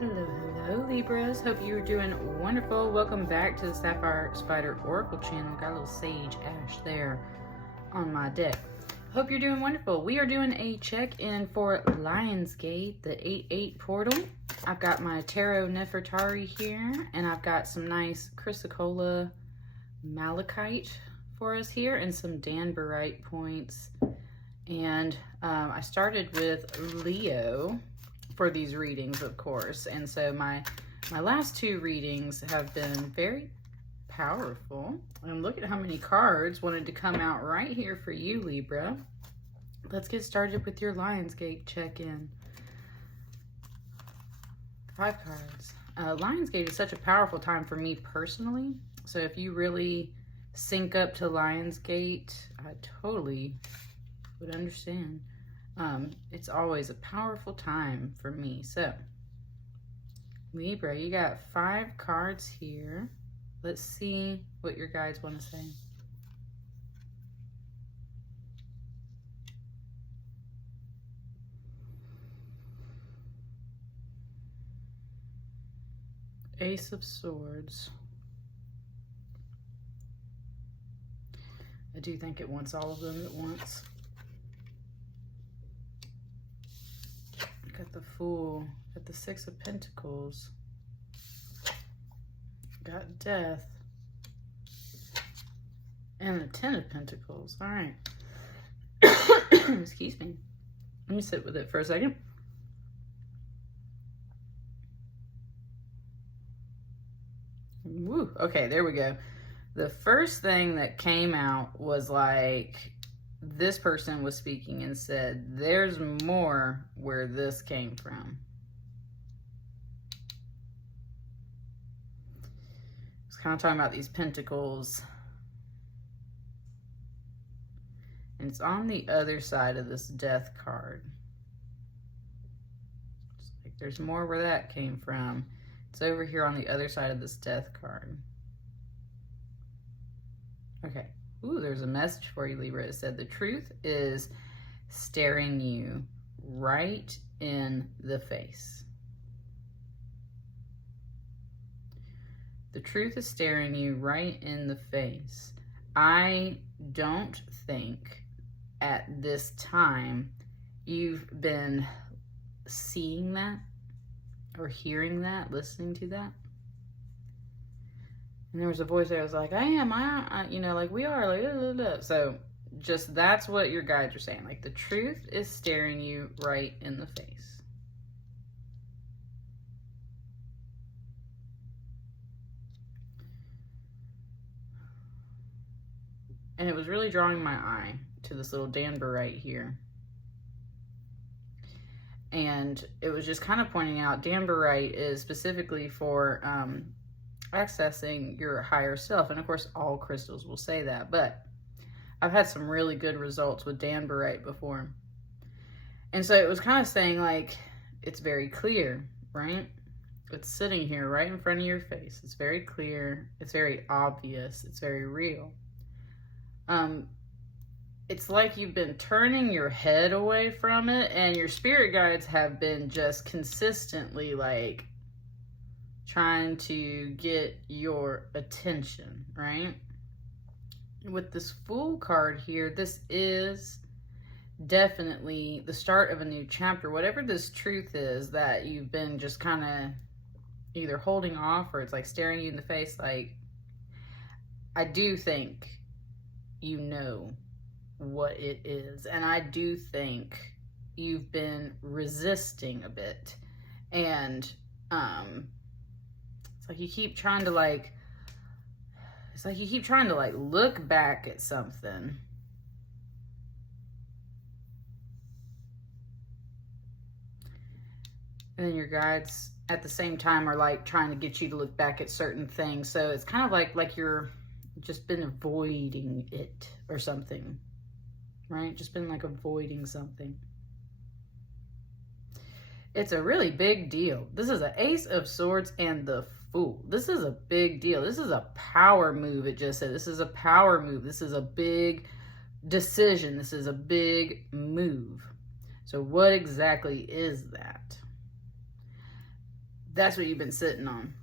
Hello, hello, Libras. Hope you're doing wonderful. Welcome back to the Sapphire Spider Oracle channel. Got a little sage ash there on my deck. Hope you're doing wonderful. We are doing a check-in for Lionsgate, the 8/8 portal. I've got my Tarot Nefertari here, and I've got some nice Chrysocolla Malachite for us here, and some Danburite points. And I started with Leo for these readings, of course, and so my last two readings have been very powerful. And look at how many cards wanted to come out right here for you, Libra. Let's get started with your Lionsgate check-in. 5 cards. Lionsgate is such a powerful time for me personally, so if you really sync up to Lionsgate, I totally would understand. It's always a powerful time for me. So, Libra, you got 5 cards here. Let's see what your guides want to say. Ace of Swords. I do think it wants all of them at once. Got the Fool, got the 6 of Pentacles, got Death, and the 10 of Pentacles. All right. Excuse me. Let me sit with it for a second. Woo. Okay, there we go. The first thing that came out was like, this person was speaking and said, there's more where this came from. It's kind of talking about these pentacles. And it's on the other side of this Death card. It's like there's more where that came from. It's over here on the other side of this Death card. Okay. Ooh, there's a message for you, Libra. It said, the truth is staring you right in the face. The truth is staring you right in the face. I don't think at this time you've been seeing that or hearing that, listening to that. And there was a voice that was like, I am, you know, like we are, like, blah, blah, blah. So just that's what your guides are saying. Like the truth is staring you right in the face. And it was really drawing my eye to this little Danburite here. And it was just kind of pointing out, Danburite is specifically for, accessing your higher self. And of course, all crystals will say that, but I've had some really good results with Danburite before. And so it was kind of saying like, it's very clear, right? It's sitting here right in front of your face. It's very clear. It's very obvious. It's very real. It's like you've been turning your head away from it, and your spirit guides have been just consistently like trying to get your attention, right? With this Fool card here, this is definitely the start of a new chapter. Whatever this truth is that you've been just kind of either holding off, or it's like staring you in the face, like, I do think you know what it is. And I do think you've been resisting a bit. And, like you keep trying to like, it's like you keep trying to like look back at something. And then your guides at the same time are like trying to get you to look back at certain things. So it's kind of like you're just been avoiding it or something, right? Just been like avoiding something. It's a really big deal. This is an Ace of Swords and the Fool. This is a big deal. This is a power move. It just said this is a power move. This is a big decision. This is a big move. So what exactly is that? That's what you've been sitting on.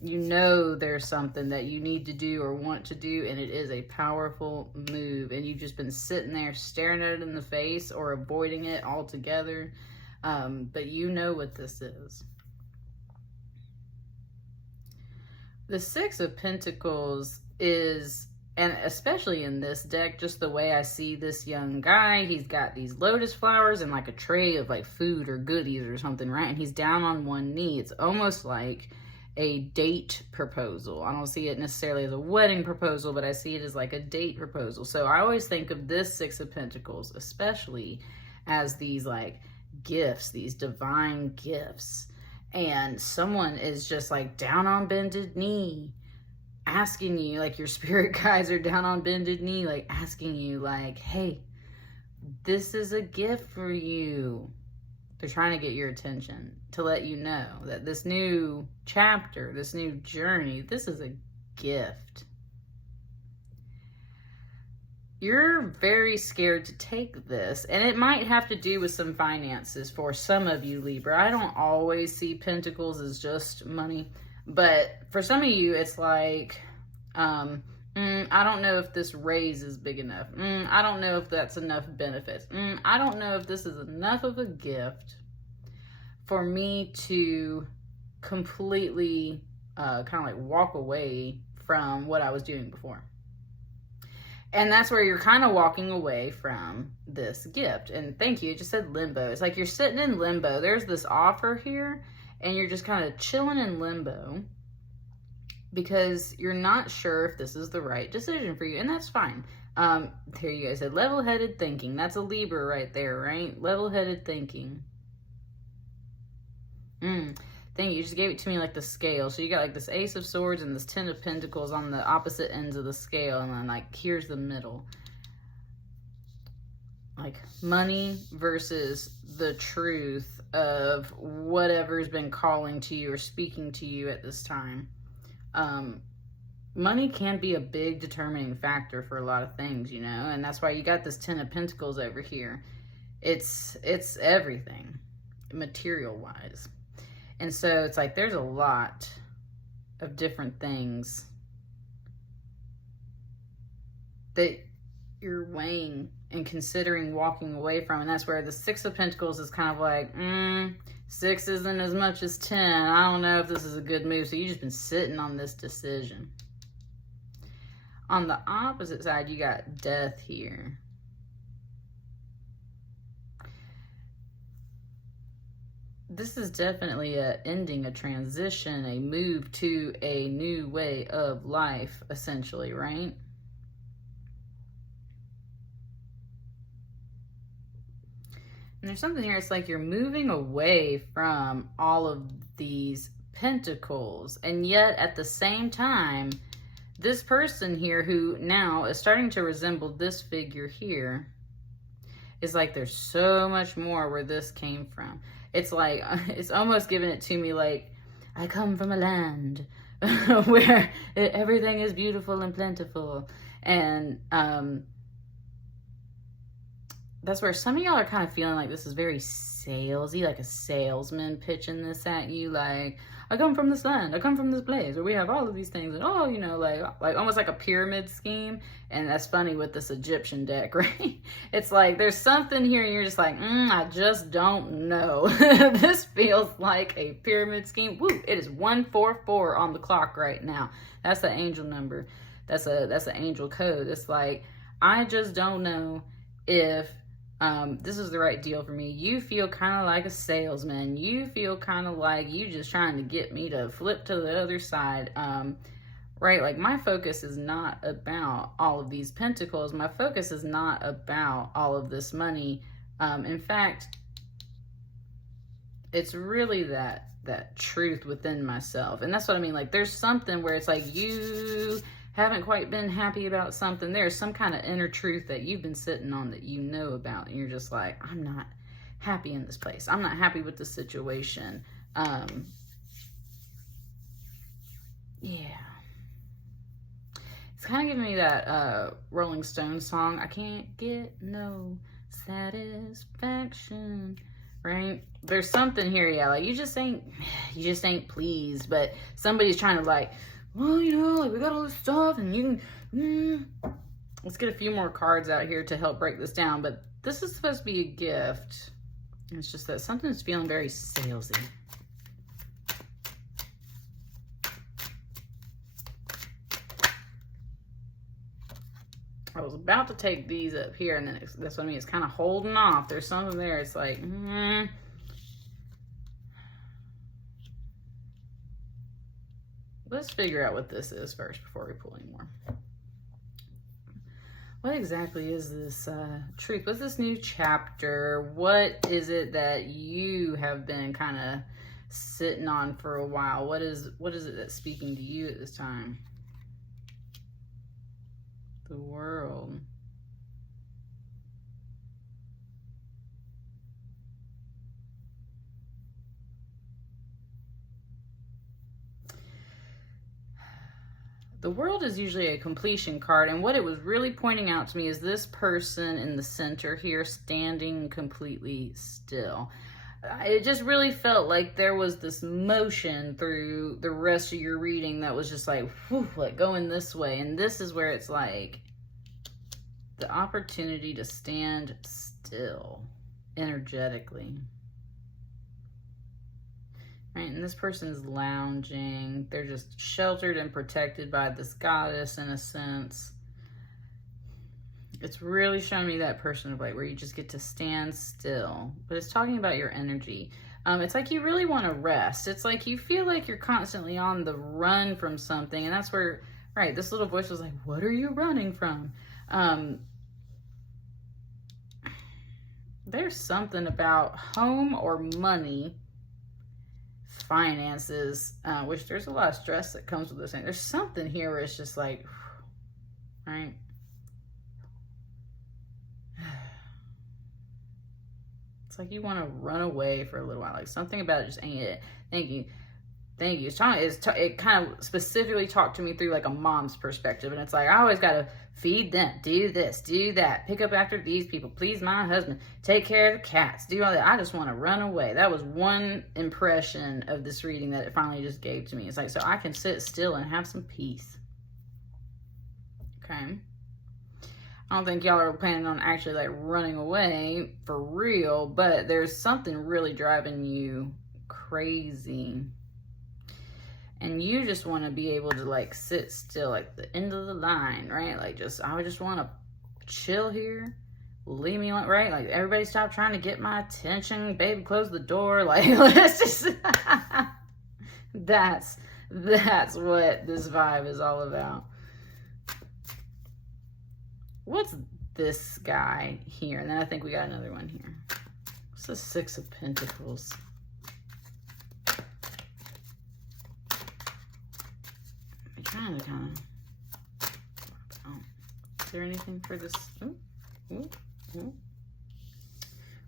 You know there's something that you need to do or want to do, and it is a powerful move, and you've just been sitting there staring at it in the face or avoiding it altogether. But you know what this is. The Six of Pentacles is, and especially in this deck, just the way I see this young guy, he's got these lotus flowers and like a tray of like food or goodies or something, right? And he's down on one knee. It's almost like a date proposal. I don't see it necessarily as a wedding proposal, but I see it as like a date proposal. So I always think of this Six of Pentacles, especially as these like gifts, these divine gifts. And someone is just like down on bended knee, asking you, like your spirit guides are down on bended knee, like asking you like, hey, this is a gift for you. They're trying to get your attention, to let you know that this new chapter, this new journey, this is a gift. You're very scared to take this, and it might have to do with some finances for some of you, Libra. I don't always see Pentacles as just money, but for some of you, it's like, I don't know if this raise is big enough. I don't know if that's enough benefits. I don't know if this is enough of a gift for me to completely kind of like walk away from what I was doing before. And that's where you're kind of walking away from this gift. And thank you, it just said limbo. It's like you're sitting in limbo. There's this offer here, and you're just kind of chilling in limbo because you're not sure if this is the right decision for you. And that's fine. There you go. It said level-headed thinking. That's a Libra right there, right? Level-headed thinking. Thank you. You just gave it to me like the scale. So you got like this Ace of Swords and this Ten of Pentacles on the opposite ends of the scale. And then like here's the middle. Like money versus the truth of whatever's been calling to you or speaking to you at this time. Money can be a big determining factor for a lot of things, you know. And that's why you got this Ten of Pentacles over here. It's everything material-wise. And so it's like there's a lot of different things that you're weighing and considering walking away from. And that's where the Six of Pentacles is kind of like, 6 isn't as much as 10. I don't know if this is a good move. So you've just been sitting on this decision. On the opposite side, you got Death here. This is definitely ending a transition, a move to a new way of life, essentially, right? And there's something here, it's like you're moving away from all of these pentacles. And yet, at the same time, this person here who now is starting to resemble this figure here is like there's so much more where this came from. It's like, it's almost giving it to me like, I come from a land where everything is beautiful and plentiful. And that's where some of y'all are kind of feeling like this is very salesy, like a salesman pitching this at you. Like, I come from this land, I come from this place where we have all of these things. And oh, you know, like almost like a pyramid scheme. And that's funny with this Egyptian deck, right? It's like there's something here and you're just like, I just don't know. This feels like a pyramid scheme. Woo, it is 144 on the clock right now. That's the angel number. That's an angel code. It's like, I just don't know if this is the right deal for me. You feel kind of like a salesman. You feel kind of like you just trying to get me to flip to the other side. Right? Like my focus is not about all of these pentacles. My focus is not about all of this money. In fact, it's really that truth within myself. And that's what I mean. Like there's something where it's like you haven't quite been happy about something. There's some kind of inner truth that you've been sitting on that you know about. And you're just like, I'm not happy in this place. I'm not happy with the situation. Yeah. It's kind of giving me that Rolling Stones song. I can't get no satisfaction right? There's something here, yeah, like you just ain't pleased, but somebody's trying to like, well, you know, like we got all this stuff and you can, let's get a few more cards out here to help break this down, but this is supposed to be a gift. It's just that something's feeling very salesy. I was about to take these up here, and then that's what I mean. It's kind of holding off. There's something there. It's like, Let's figure out what this is first before we pull any more. What exactly is this truth? What's this new chapter? What is it that you have been kind of sitting on for a while? What is it that's speaking to you at this time? The world. The world is usually a completion card, and what it was really pointing out to me is this person in the center here standing completely still. It just really felt like there was this motion through the rest of your reading that was just like, whew, like going this way. And this is where it's like the opportunity to stand still energetically. Right, and this person's lounging. They're just sheltered and protected by this goddess in a sense. It's really showing me that person of like where you just get to stand still. But it's talking about your energy. It's like you really want to rest. It's like you feel like you're constantly on the run from something. And that's where, right, this little voice was like, what are you running from? There's something about home or money, finances, which there's a lot of stress that comes with this thing. There's something here where it's just like, right? It's like you want to run away for a little while. Like something about it just ain't it. Thank you. Thank you. It kind of specifically talked to me through like a mom's perspective. And it's like, I always got to feed them, do this, do that, pick up after these people, please my husband, take care of the cats, do all that. I just want to run away. That was one impression of this reading that it finally just gave to me. It's like, so I can sit still and have some peace. Okay. I don't think y'all are planning on actually like running away for real, but there's something really driving you crazy. And you just want to be able to like sit still, like the end of the line, right? Like I just want to chill here. Leave me alone, right? Like everybody stop trying to get my attention. Baby, close the door. Like let's just, that's what this vibe is all about. What's this guy here? And then I think we got another one here. What's the Six of Pentacles? Kind of. Is there anything for this?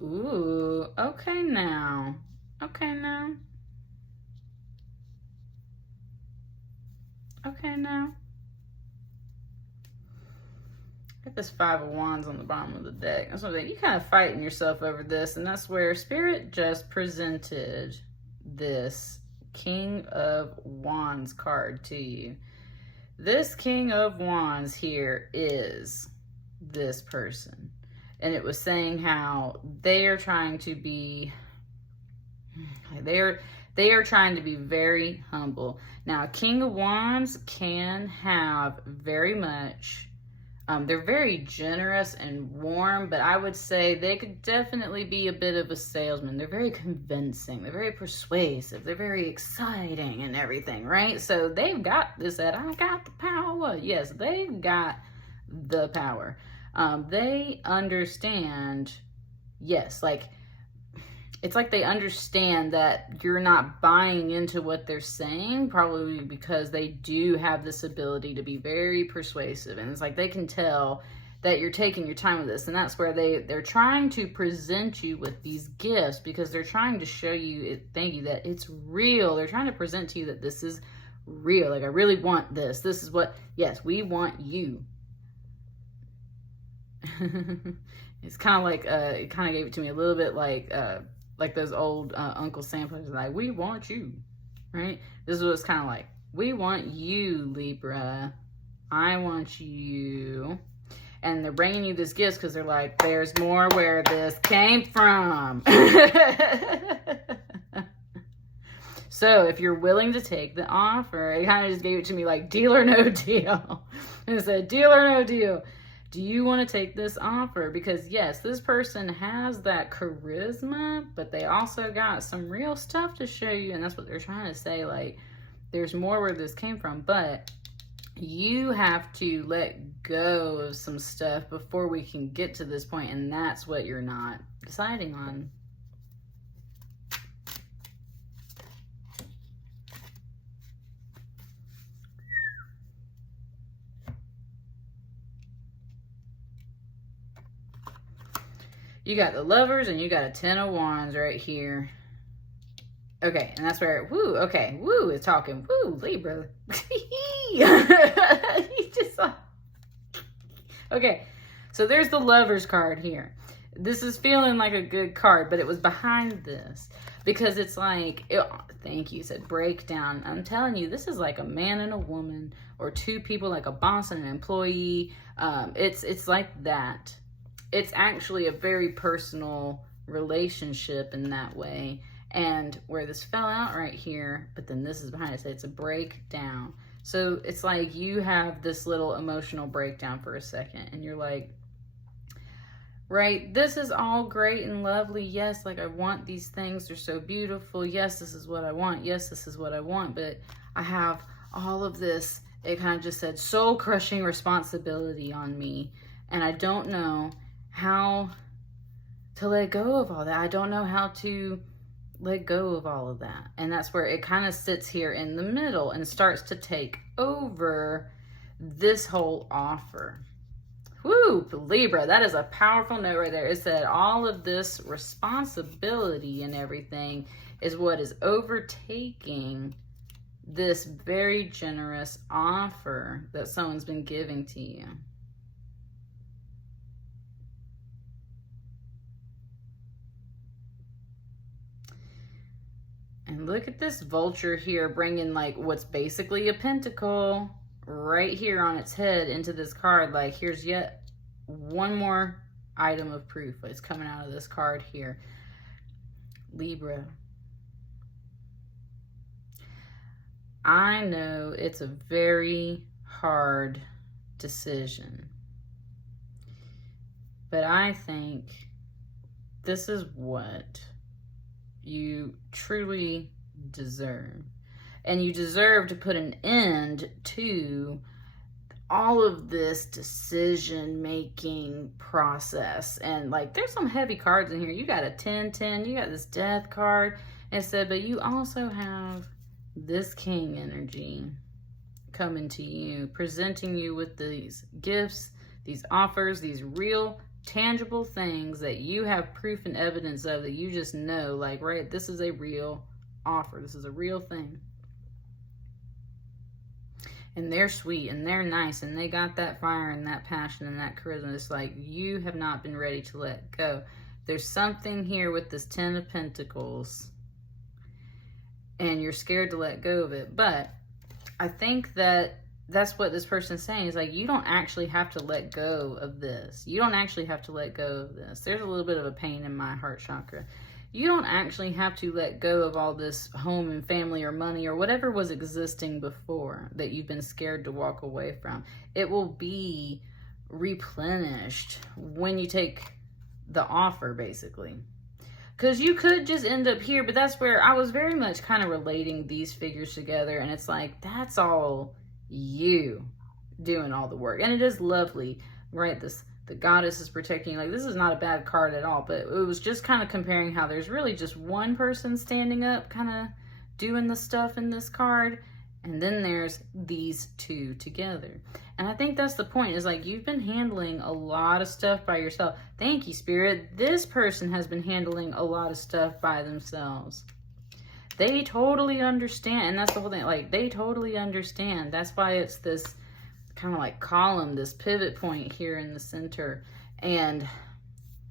Ooh, okay now. Okay now. Okay now. Get this Five of Wands on the bottom of the deck. That's what I'm saying. You kind of fighting yourself over this, and that's where Spirit just presented this King of Wands card to you. This King of Wands here is this person. And it was saying how they are trying to be, they are trying to be very humble. Now, King of Wands can have very much, they're very generous and warm, but I would say they could definitely be a bit of a salesman. They're very convincing. They're very persuasive. They're very exciting and everything, right? So they've got this that I got the power. Yes, they've got the power. They understand, yes, like, it's like they understand that you're not buying into what they're saying, probably because they do have this ability to be very persuasive. And it's like they can tell that you're taking your time with this. And that's where they're trying to present you with these gifts because they're trying to show you, thank you, that it's real. They're trying to present to you that this is real. Like, I really want this. This is what, yes, we want you. It's kind of like, it kind of gave it to me a little bit like, Like those old Uncle Samplers, like, we want you, right? This is what it's kind of like. We want you, Libra. I want you. And they're bringing you this gift because they're like, there's more where this came from. So if you're willing to take the offer, it kind of just gave it to me like deal or no deal. And it said deal or no deal. Do you want to take this offer? Because yes, this person has that charisma, but they also got some real stuff to show you. And that's what they're trying to say. Like, there's more where this came from, but you have to let go of some stuff before we can get to this point. And that's what you're not deciding on. You got the Lovers and you got a 10 of Wands right here. Okay, and that's where, woo, okay, woo is talking, woo, Libra. Okay, so there's the Lovers card here. This is feeling like a good card, but it was behind this. Because it's like, thank you, said breakdown. I'm telling you, this is like a man and a woman, or two people, like a boss and an employee. It's like that. It's actually a very personal relationship in that way. And where this fell out right here, but then this is behind it, so it's a breakdown. So it's like you have this little emotional breakdown for a second, and you're like, right, this is all great and lovely. Yes, like I want these things. They're so beautiful. Yes, this is what I want. Yes, this is what I want. But I have all of this, it kind of just said soul-crushing responsibility on me. And I don't know how to let go of all that. I don't know how to let go of all of that. And that's where it kind of sits here in the middle and starts to take over this whole offer. Woo, Libra, that is a powerful note right there. It said all of this responsibility and everything is what is overtaking this very generous offer that someone's been giving to you. And look at this vulture here bringing like what's basically a pentacle right here on its head into this card. Like, here's yet one more item of proof. It's coming out of this card here. Libra. I know it's a very hard decision, but I think this is what you truly deserve. And you deserve to put an end to all of this decision-making process. And like, there's some heavy cards in here. You got a 10-10, you got this death card. And it said, but you also have this king energy coming to you, presenting you with these gifts, these offers, these real tangible things that you have proof and evidence of, that you just know, like, right, this is a real offer. This is a real thing. And they're sweet and they're nice and they got that fire and that passion and that charisma. It's like you have not been ready to let go. There's something here with this 10 of Pentacles and you're scared to let go of it. But I think that that's what this person's saying, is like, you don't actually have to let go of this. You don't actually have to let go of this. There's a little bit of a pain in my heart chakra. You don't actually have to let go of all this home and family or money or whatever was existing before that you've been scared to walk away from. It will be replenished when you take the offer, basically. Because you could just end up here, but that's where I was very much kind of relating these figures together. And it's like, that's all you doing all the work. And it is lovely, right? The goddess is protecting you. Like, this is not a bad card at all, but it was just kind of comparing how there's really just one person standing up, kind of doing the stuff in this card. And then there's these two together. And I think that's the point, is like, you've been handling a lot of stuff by yourself. Thank you, Spirit. This person has been handling a lot of stuff by themselves. They totally understand. And that's the whole thing. Like, they totally understand. That's why it's this kind of like column, this pivot point here in the center. And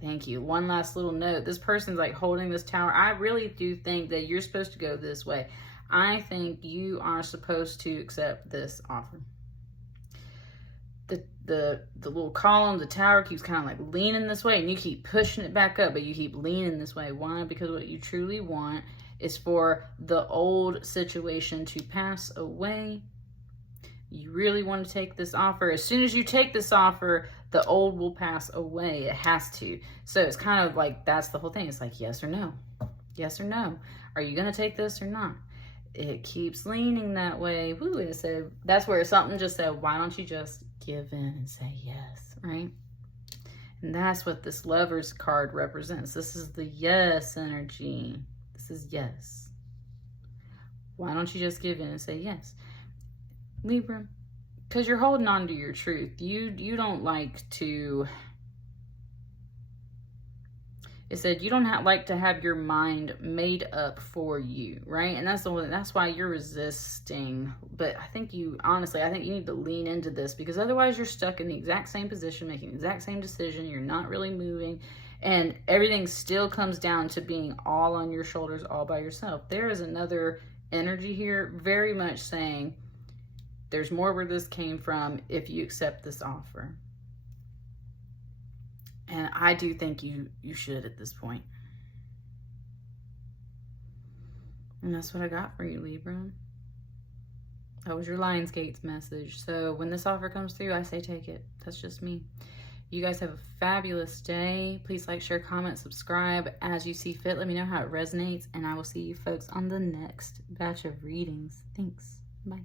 Thank you. One last little note. This person's like holding this tower. I really do think that you're supposed to go this way. I think you are supposed to accept this offer. The little column, the tower keeps kind of like leaning this way, and you keep pushing it back up, but you keep leaning this way. Why? Because what you truly want is for the old situation to pass away. You really want to take this offer. As soon as you take this offer, the old will pass away. It has to. So it's kind of like, that's the whole thing. It's like, yes or no. Yes or no. Are you going to take this or not? It keeps leaning that way. Woo, it said, that's where something just said, why don't you just give in and say yes, right? And that's what this Lover's card represents. This is the yes energy. This is yes. Why don't you just give in and say yes? Libra, because you're holding on to your truth. You don't like to, it said you don't like to have your mind made up for you, right? And that's why you're resisting. But I think you need to lean into this, because otherwise you're stuck in the exact same position, making the exact same decision. You're not really moving, and everything still comes down to being all on your shoulders, all by yourself. There is another energy here, very much saying, there's more where this came from if you accept this offer. And I do think you should at this point. And that's what I got for you, Libra. That was your Lionsgate's message. So when this offer comes through, I say take it. That's just me. You guys have a fabulous day. Please like, share, comment, subscribe as you see fit. Let me know how it resonates. And I will see you folks on the next batch of readings. Thanks. Bye.